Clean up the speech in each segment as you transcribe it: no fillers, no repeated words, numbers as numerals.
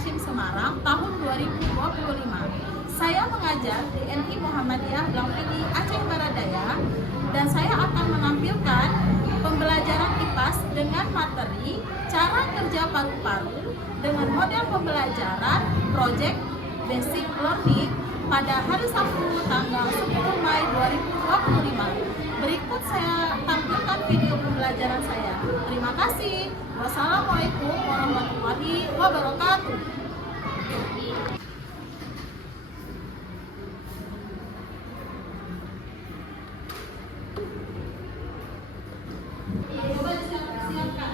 Hashim Semarang tahun 2025. Saya mengajar di NI Muhammadiyah Langpidi Aceh Baradaya dan saya akan menampilkan pembelajaran IPAS dengan materi cara kerja paru-paru dengan model pembelajaran Project Basic Learning pada hari Sabtu tanggal 10 Mei 2025. Berikut saya tampilkan video pembelajaran saya. Terima kasih. Wassalamualaikum warahmatullahi wabarakatuh. Coba siapkan.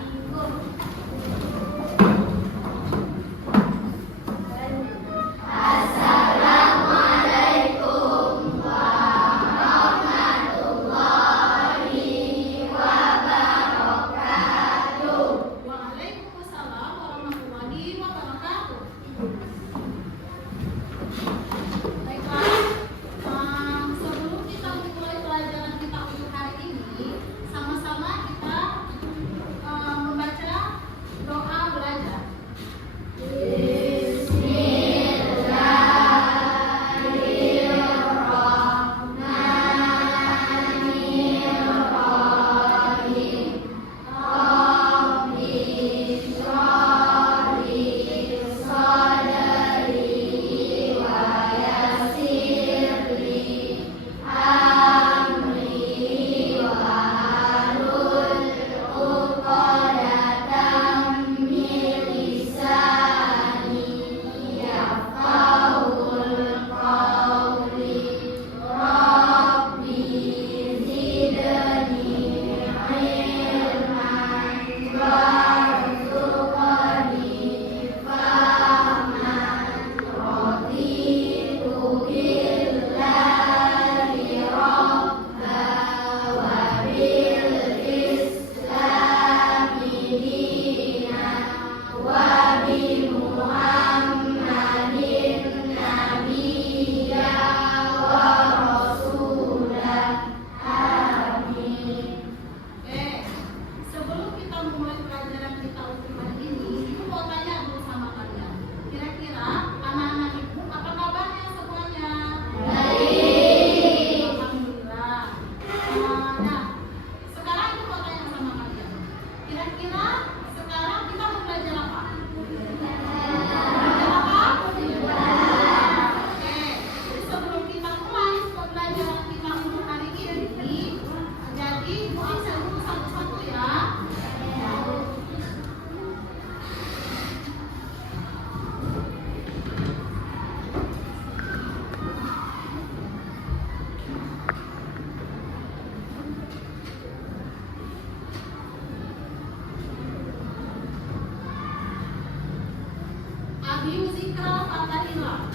Zikra Fatahillah,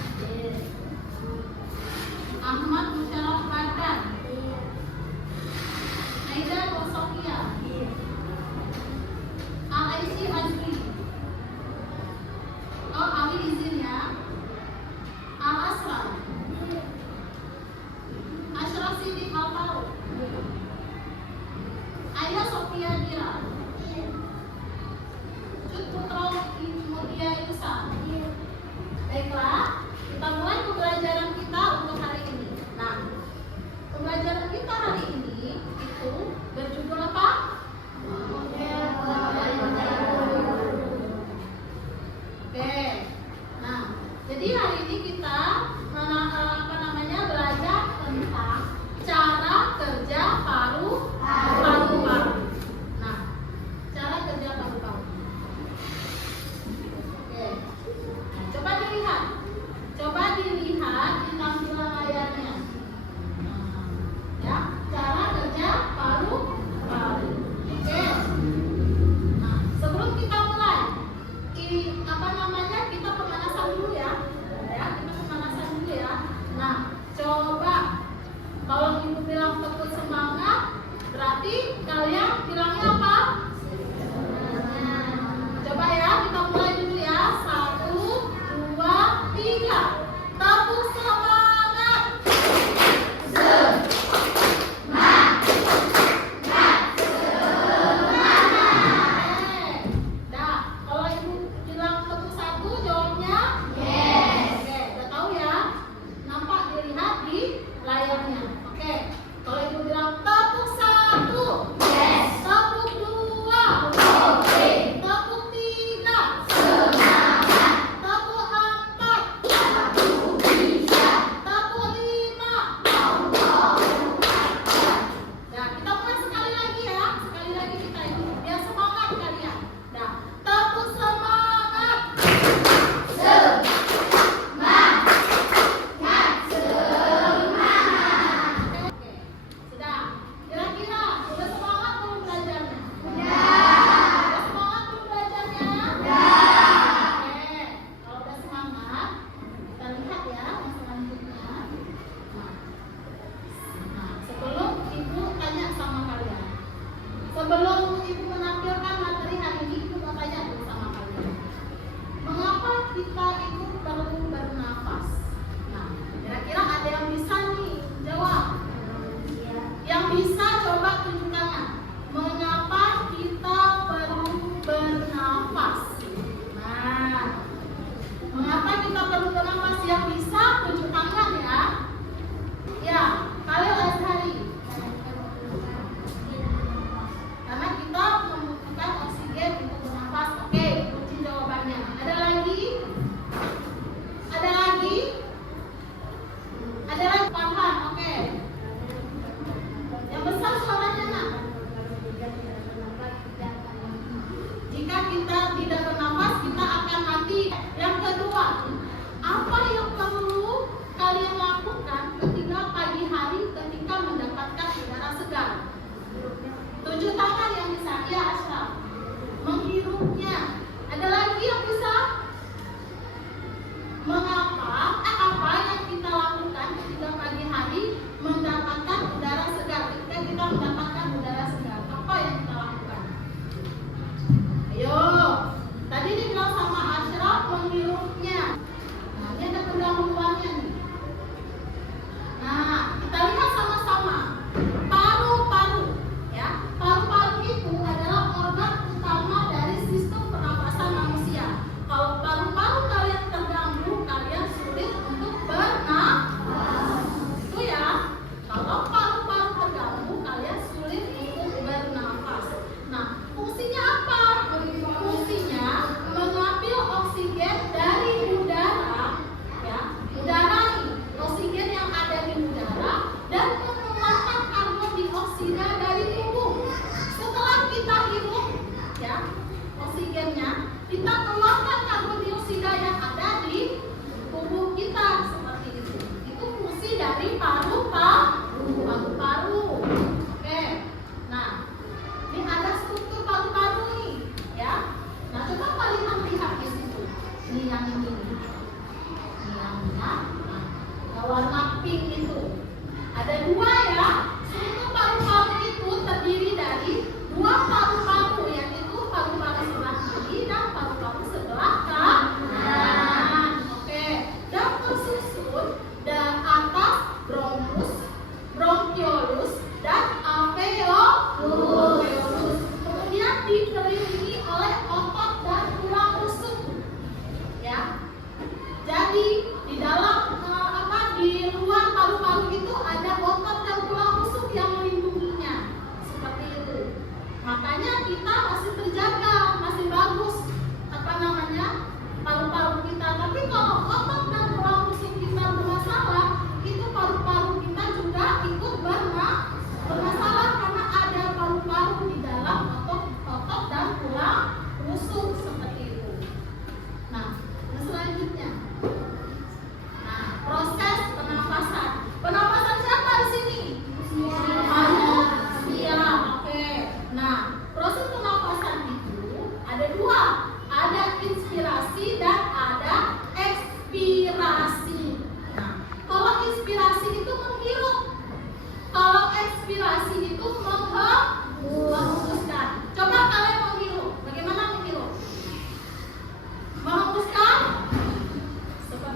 Ahmad Musyarak Badan, Aida Sofia, Aisyah Azri, Ali izin ya, Al Asrar, Ashraf Siddiq Al-Faruq, Ayah Sofia Dira, Cut Putra Mutia Yusa. Baiklah, kita mulai pembelajaran kita untuk hari ini. Nah, pembelajaran kita hari ini itu berjudul apa? Oke. Nah, jadi hari ini kita belajar tentang cara kerja paru-paru. Nah, cara kerja paru-paru. Oke. Coba dilihat di tampilan layarnya. Ya, cara kerja paru-paru. Oke. Nah, sebelum kita mulai, kita pemanasan dulu ya. Kita pemanasan dulu ya. Nah, coba kalau Ibu kita itu perlu bernafas? Nah, kira-kira ada yang bisa nih jawab? Yang bisa coba tunjuk tangan. Mengapa kita perlu bernafas? Nah, mengapa kita perlu bernafas? Yang bisa tunjuk tangan ya. Ya, Khalil Azhari. Karena kita membutuhkan oksigen untuk bernafas. Oke, kunci jawabannya. Ada lagi? Ada lagi? Ada lagi? Farhan, oke. Yang besar suaranya nak. Jika kita tidak bernafas, kita akan mati. Yang kedua, apa yang perlu kalian lakukan ketika pagi hari ketika mendapatkan udara segar? Tunjuk tangan yang bisa. Ya, Ashraf. Menghirupnya. Ada lagi yang bisa? Mengapa? Apa yang kita lakukan ketika pagi hari mendapatkan udara segar? Ketika kita mendapatkan udara segar, apa yang kita lakukan? Ayo. Tadi dibilang sama Ashraf menghirupnya. Nah, ini ada pendahuluannya nih. Nah, kita lihat sama-sama. Paru-paru, ya. Paru-paru itu adalah organ utama dari sistem pernapasan manusia. Kalau paru-paru kalian terganggu, kalian sulit untuk bernafas. Itu ya. Kalau paru-paru terganggu, kalian sulit untuk bernafas. Nah, fungsinya apa? Fungsinya mengambil oksigen dari udara, ya. Udara nih, oksigen yang ada di udara dan mengeluarkan karbon dioksida dari tubuh. Setelah kita hirup, ya, oksigennya, kita keluarkan karbon dioksida yang ada di tubuh kita seperti itu. Itu fungsi dari paru-paru. Oke. Nah, ini ada struktur paru-paru nih, ya. Nah, coba kalian lihat di situ. Ini yang ini. Ini yang warna pink itu. Ada dua ya. Struktur paru-paru itu terdiri dari dua paru-paru, yaitu paru-paru sebelah kiri dan paru-paru sebelah kanan. Oke. Dan tersusun dari atas bronkus, bronkiolus, dan alveolus. Kemudian dikelilingi oleh otot dan tulang rusuk. Ya. Jadi di dalam di luar paru-paru itu ada otot dan tulang rusuk yang melindunginya. Seperti itu. Makanya kita masih terjaga, masih bagus paru-paru kita. Tapi kalau otot dan tulang rusuk kita bermasalah, itu paru-paru kita juga ikut bermasalah karena ada paru-paru di dalam otot dan tulang rusuk seperti itu. Nah, yang selanjutnya. Nah, proses pernapasan. Pernapasan siapa di sini? Manusia. Oke. Nah, proses pernapasan itu ada dua. Ada inspirasi dan ada ekspirasi. Nah, kalau inspirasi itu menghirup. Kalau ekspirasi itu menghembuskan. Coba kalian menghirup. Bagaimana menghirup? Menghembuskan seperti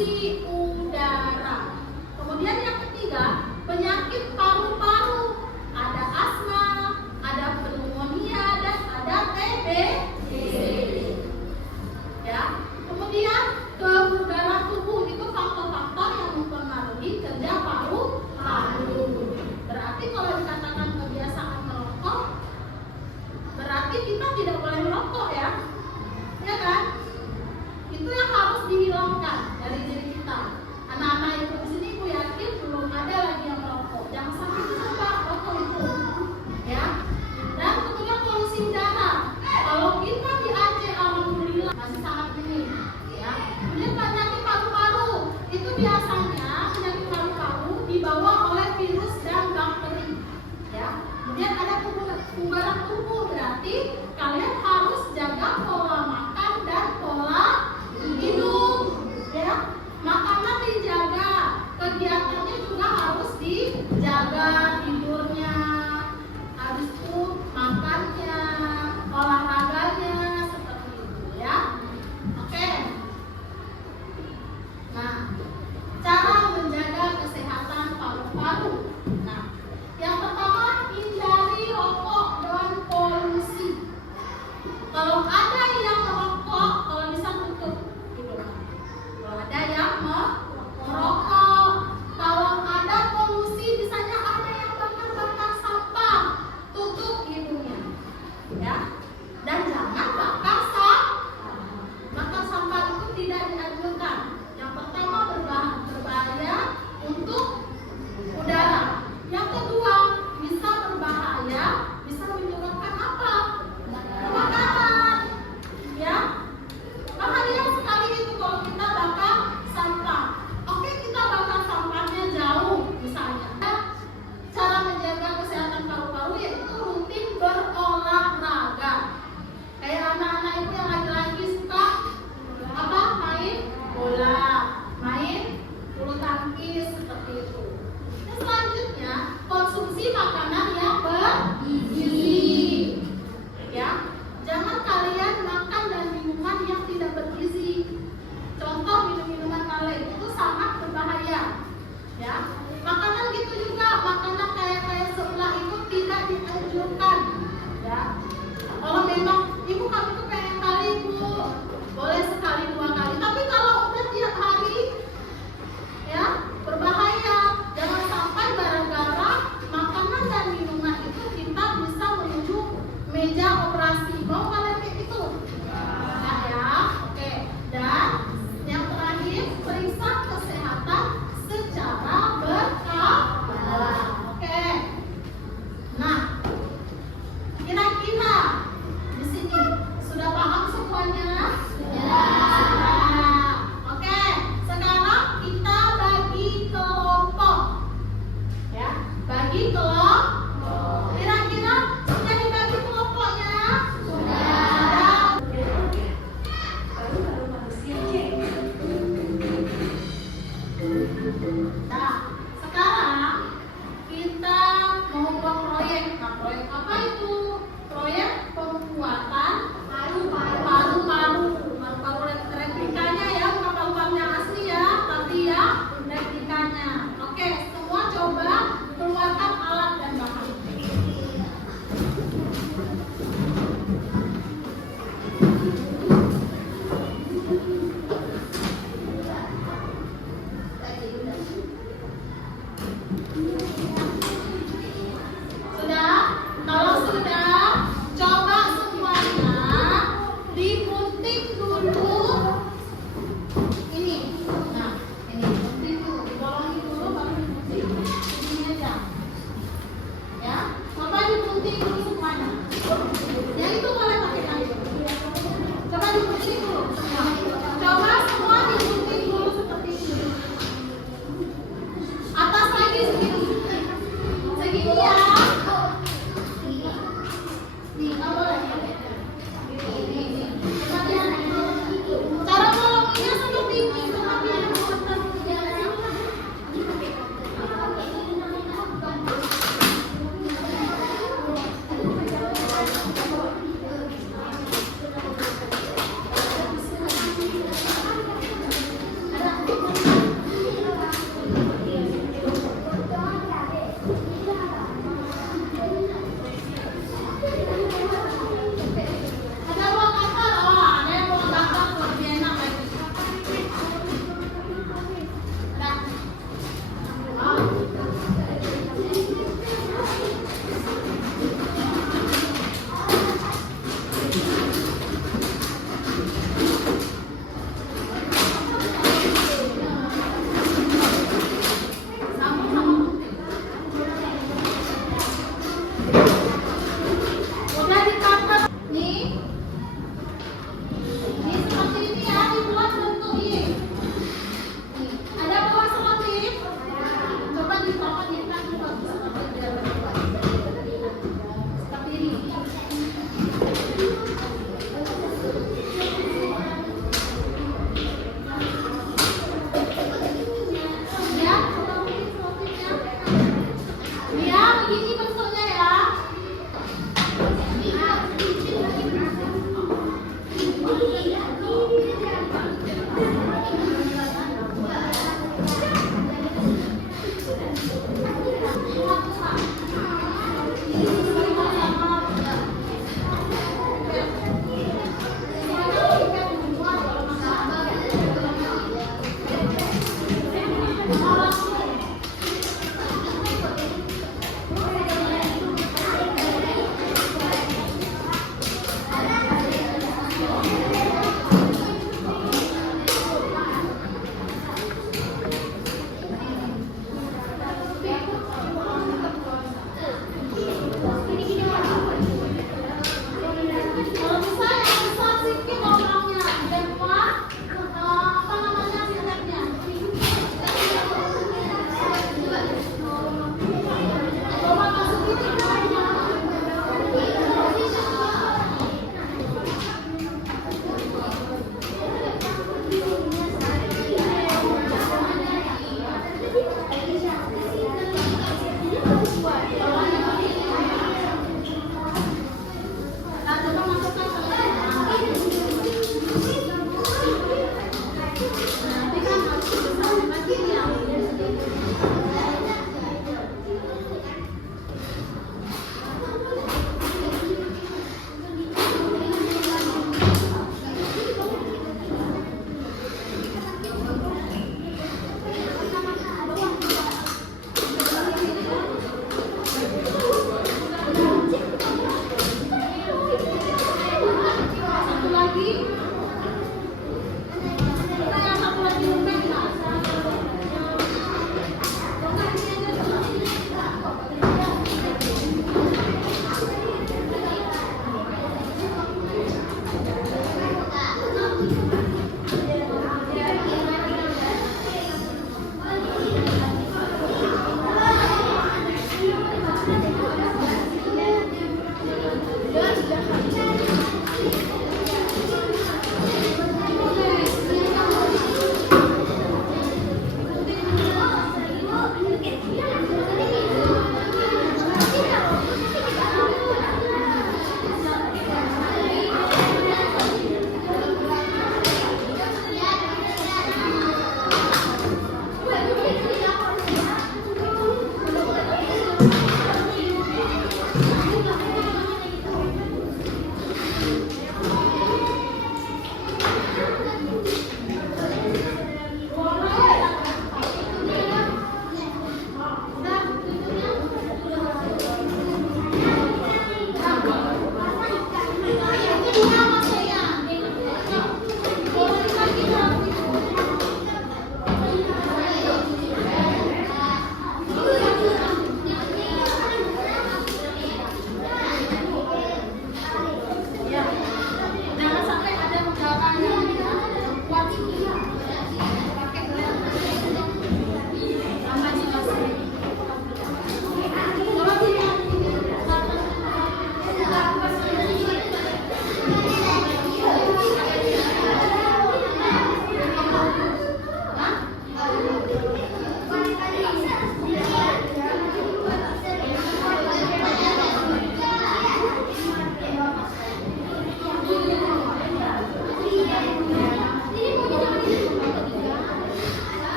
polusi udara. Kemudian yang ketiga, penyakit paru-paru. Ada asma, ada pneumonia, dan ada TBC. Ya. Kemudian kebugaran tubuh itu faktor-faktor yang mempengaruhi kerja paru-paru. Berarti kalau dikatakan kebiasaan merokok, berarti kita tidak boleh merokok ya. Ya kan? Itu yang harus dihilangkan dari diri kita.